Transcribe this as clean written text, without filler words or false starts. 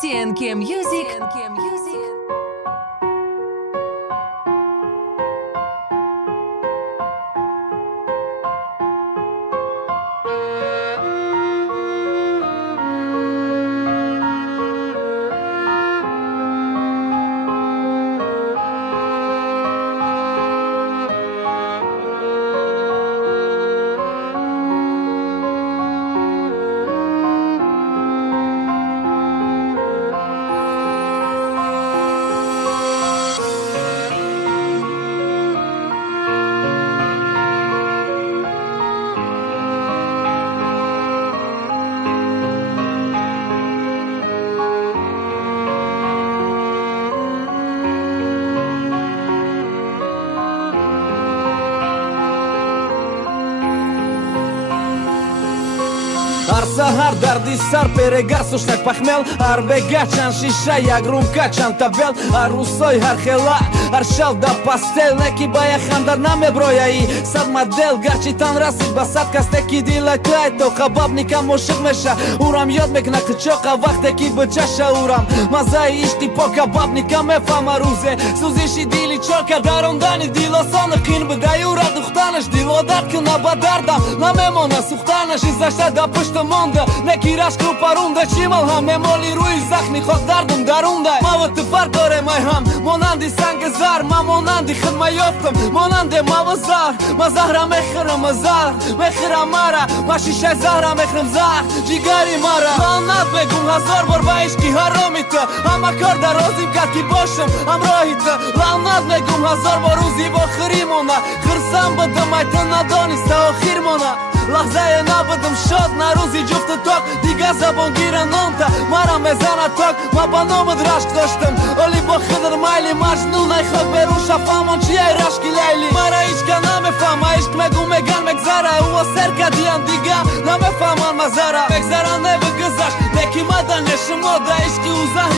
TNK Music. Арсахар дарди сар перегар сушнак пахмел арбегачан шиша ягрумкачан табел арусой хархела аршал да пастел неки бая хандар намеброяи сад модел гачитан расид басад кастеки дилатай то хабабника мошик меша урам ёд мекна кчока вақте ки бчаша урам мазаи ишти по кабабника мефама рузе сузиши дили чока дарондани дилосон қин бдай ура духтанаш дилодар кна бадардам намемона сухтанаш изашта да пушта монда неки рашку парунда чимал ҳам мемолируи захми хок дардум дарунда мавати фаркоре май ҳам монанди сангазар ма монанди хидма ёфтам монанде мавазар ма заҳра мехӯрам азар мехӯрам мара ма шишаи заҳра мехӯрам заҳр ҷигари мара лаънат мегум ҳазор бор ба ишқи ҳароми ту ҳама кор дарозим кард ки бошам ҳамроҳи ту лаънат мегум ҳазор бор рӯзи охирӣ мона хирсам будам ай ту надониста охир мона лаҳзае набудам шод на рӯзи ҷуфту ток дига забонгира нонта мара мезана ток ма ба номат рашк доштам оли бо хидр майли маҷнунай хок берун шафамон чияй рашки лайли мара ҳичка намефама ишқ мегу меган мегзара уо серкадиям дига намефаман мазара мегзара невигизаш неки маданешумода ишқи ӯ заҳри